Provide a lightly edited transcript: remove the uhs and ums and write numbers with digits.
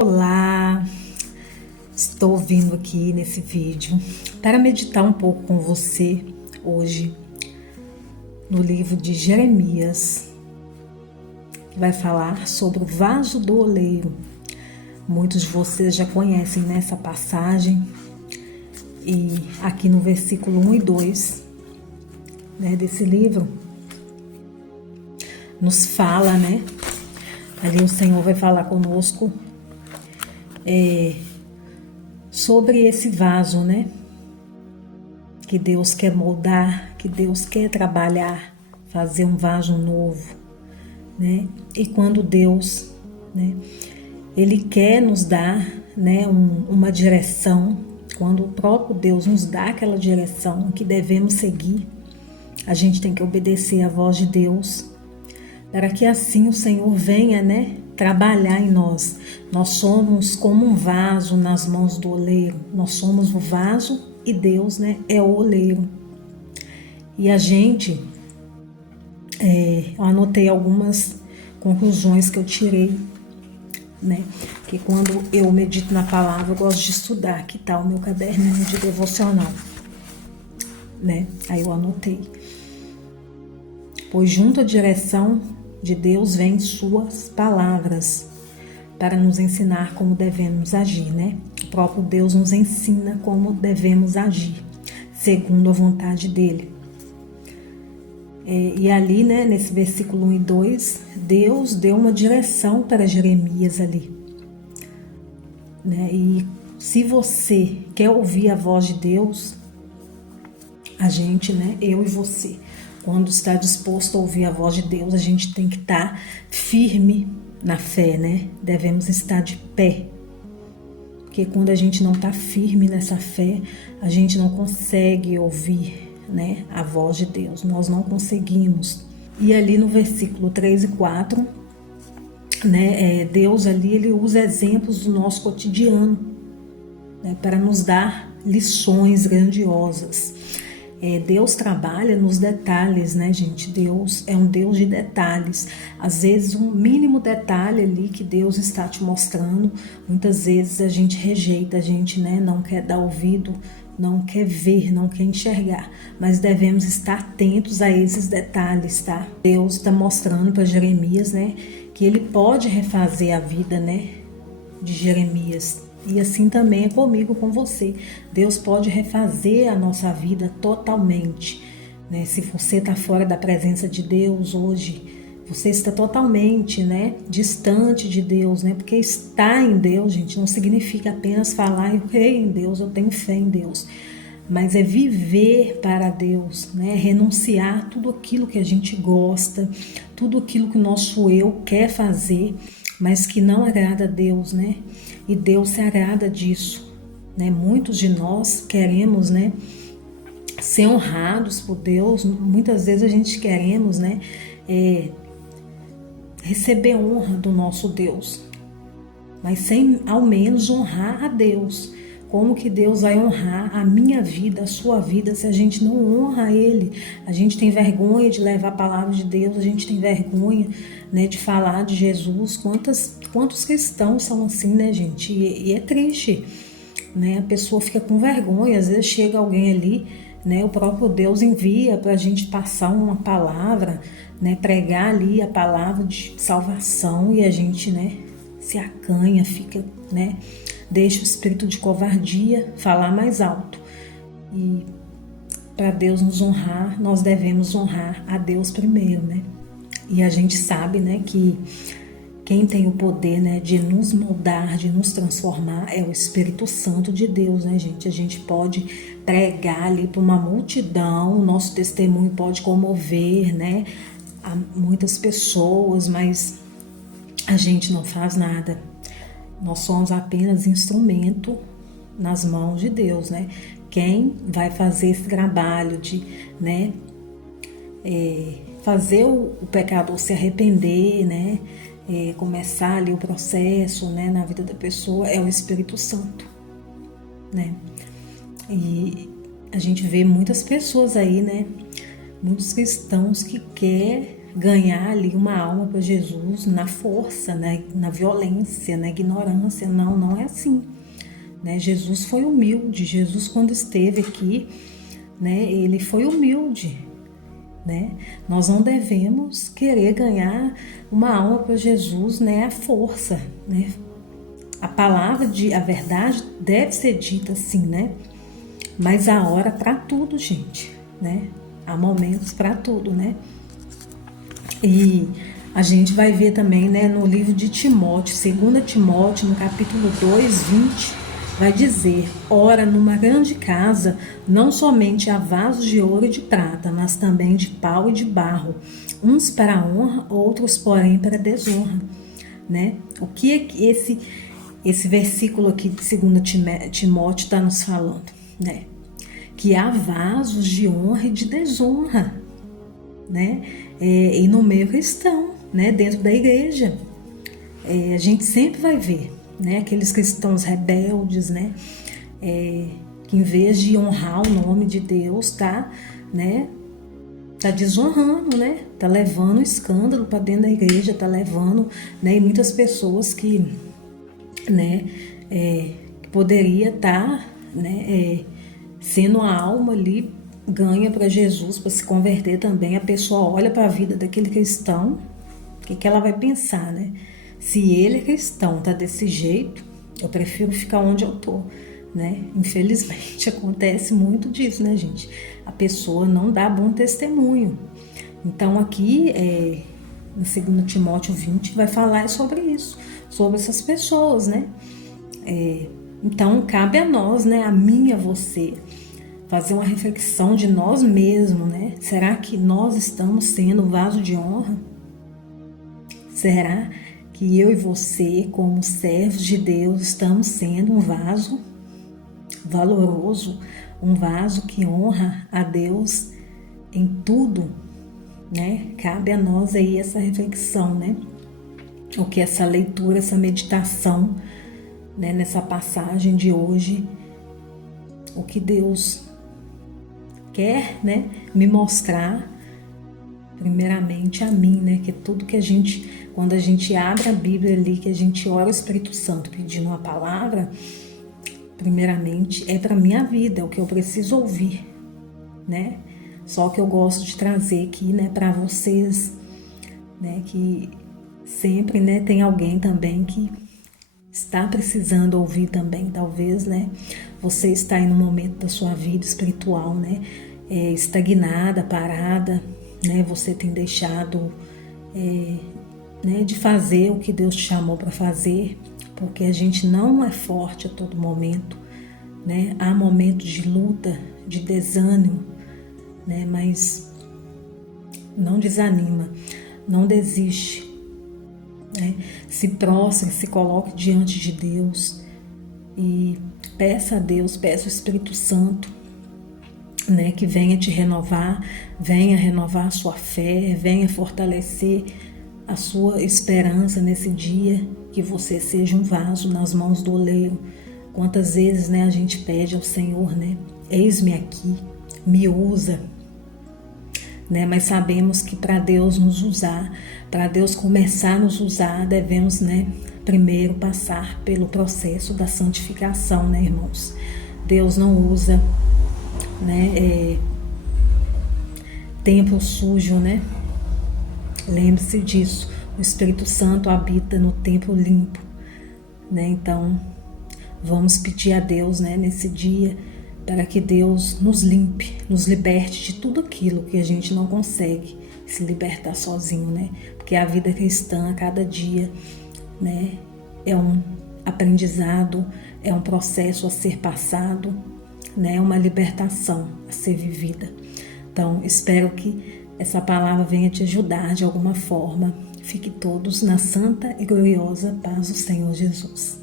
Olá, estou vindo aqui nesse vídeo para meditar um pouco com você hoje no livro de Jeremias, que vai falar sobre o vaso do oleiro. Muitos de vocês já conhecem nessa passagem e aqui no versículo 1 e 2 desse livro nos fala, ali o Senhor vai falar conosco sobre esse vaso, que Deus quer moldar, que Deus quer trabalhar, fazer um vaso novo, E quando Deus, Ele quer nos dar, uma direção, quando o próprio Deus nos dá aquela direção que devemos seguir, a gente tem que obedecer à voz de Deus, para que assim o Senhor venha, trabalhar em nós. Nós somos como um vaso nas mãos do oleiro. Nós somos o vaso e Deus, é o oleiro. E a gente, eu anotei algumas conclusões que eu tirei, que quando eu medito na palavra, eu gosto de estudar. Aqui está o meu caderninho de devocional, Aí eu anotei. Pois junto à direção de Deus vem suas palavras para nos ensinar como devemos agir, O próprio Deus nos ensina como devemos agir, segundo a vontade dele. E ali, nesse versículo 1 e 2, Deus deu uma direção para Jeremias ali. E se você quer ouvir a voz de Deus, a gente, eu e você, quando está disposto a ouvir a voz de Deus, a gente tem que estar firme na fé, Devemos estar de pé. Porque quando a gente não está firme nessa fé, a gente não consegue ouvir, a voz de Deus. Nós não conseguimos. E ali no versículo 3 e 4, Deus ali, Ele usa exemplos do nosso cotidiano, para nos dar lições grandiosas. Deus trabalha nos detalhes, gente? Deus é um Deus de detalhes. Às vezes um mínimo detalhe ali que Deus está te mostrando, muitas vezes a gente rejeita, a gente não quer dar ouvido, não quer ver, não quer enxergar, mas devemos estar atentos a esses detalhes, tá? Deus está mostrando para Jeremias, que ele pode refazer a vida, de Jeremias. E assim também é comigo, com você. Deus pode refazer a nossa vida totalmente, Se você está fora da presença de Deus hoje, você está totalmente, distante de Deus, Porque estar em Deus, gente, não significa apenas falar, eu creio em Deus, eu tenho fé em Deus. Mas é viver para Deus, renunciar tudo aquilo que a gente gosta, tudo aquilo que o nosso eu quer fazer, mas que não agrada a Deus, E Deus se agrada disso, Muitos de nós queremos, ser honrados por Deus. Muitas vezes a gente queremos, receber honra do nosso Deus, mas sem ao menos honrar a Deus. Como que Deus vai honrar a minha vida, a sua vida, se a gente não honra Ele? A gente tem vergonha de levar a palavra de Deus, a gente tem vergonha, de falar de Jesus. Quantos cristãos são assim, gente? E é triste, A pessoa fica com vergonha, às vezes chega alguém ali, o próprio Deus envia para a gente passar uma palavra, pregar ali a palavra de salvação e a gente, se acanha, fica, deixa o espírito de covardia falar mais alto. E para Deus nos honrar, nós devemos honrar a Deus primeiro, E a gente sabe, que quem tem o poder, de nos moldar, de nos transformar, é o Espírito Santo de Deus, gente? A gente pode pregar ali para uma multidão, o nosso testemunho pode comover, a muitas pessoas, mas a gente não faz nada. Nós somos apenas instrumento nas mãos de Deus, Quem vai fazer esse trabalho de, fazer o pecador se arrepender, começar ali o processo, na vida da pessoa, é o Espírito Santo, E a gente vê muitas pessoas aí, muitos cristãos que quer ganhar ali uma alma para Jesus na força, né? Na violência, na ignorância. Não, não é assim. Né? Jesus foi humilde. Jesus, quando esteve aqui, né, ele foi humilde. Né? Nós não devemos querer ganhar uma alma para Jesus, né, à força. Né? A verdade deve ser dita assim, né? Mas há hora para tudo, gente. Né? Há momentos para tudo, né? E a gente vai ver também, né, no livro de Timóteo, 2 Timóteo, no capítulo 2, 20, vai dizer: ora, numa grande casa, não somente há vasos de ouro e de prata, mas também de pau e de barro, uns para a honra, outros, porém, para a desonra. Né? O que é que esse versículo aqui de 2 Timóteo está nos falando? Né? Que há vasos de honra e de desonra, né? E no meio cristão, né? Dentro da igreja. A gente sempre vai ver, né? Aqueles cristãos rebeldes, né? Que em vez de honrar o nome de Deus, né? Tá desonrando, né? Tá levando escândalo para dentro da igreja, tá levando, né? E muitas pessoas que, né? Que poderia estar, né? Sendo a alma ali ganha para Jesus, para se converter também. A pessoa olha para a vida daquele cristão, o que ela vai pensar, né? Se ele é cristão, tá desse jeito, eu prefiro ficar onde eu tô, né? Infelizmente acontece muito disso, né, gente? A pessoa não dá bom testemunho. Então aqui, no 2 Timóteo 20, vai falar sobre isso, sobre essas pessoas, né? Então cabe a nós, né, a mim e a você, fazer uma reflexão de nós mesmos, né? Será que nós estamos sendo vaso de honra? Será que eu e você, como servos de Deus, estamos sendo um vaso valoroso, um vaso que honra a Deus em tudo, né? Cabe a nós aí essa reflexão, né? O que essa leitura, essa meditação, né, nessa passagem de hoje, o que Deus quer, né, me mostrar, primeiramente a mim, né, que tudo que a gente, quando a gente abre a Bíblia ali, que a gente ora o Espírito Santo pedindo uma palavra, primeiramente é para minha vida, é o que eu preciso ouvir, né? Só que eu gosto de trazer aqui, né, para vocês, né, que sempre, né, tem alguém também que está precisando ouvir também, talvez, né? Você está em um momento da sua vida espiritual, né? Estagnada, parada, né? Você tem deixado, né, de fazer o que Deus te chamou para fazer, porque a gente não é forte a todo momento, né? Há momentos de luta, de desânimo, né? Mas não desanima, não desiste. Né? Se prostre, se coloque diante de Deus e peça a Deus, peça o Espírito Santo, né, que venha te renovar, venha renovar a sua fé, venha fortalecer a sua esperança nesse dia, que você seja um vaso nas mãos do oleiro. Quantas vezes, né, a gente pede ao Senhor, né, eis-me aqui, me usa, né? Mas sabemos que para Deus nos usar, para Deus começar a nos usar, devemos, né, primeiro passar pelo processo da santificação, né, irmãos? Deus não usa, né, templo sujo, né? Lembre-se disso. O Espírito Santo habita no templo limpo, né? Então, vamos pedir a Deus, né, nesse dia, para que Deus nos limpe, nos liberte de tudo aquilo que a gente não consegue se libertar sozinho, né? Porque a vida cristã, a cada dia, né, é um aprendizado, é um processo a ser passado, né? É uma libertação a ser vivida. Então, espero que essa palavra venha te ajudar de alguma forma. Fique todos na santa e gloriosa paz do Senhor Jesus.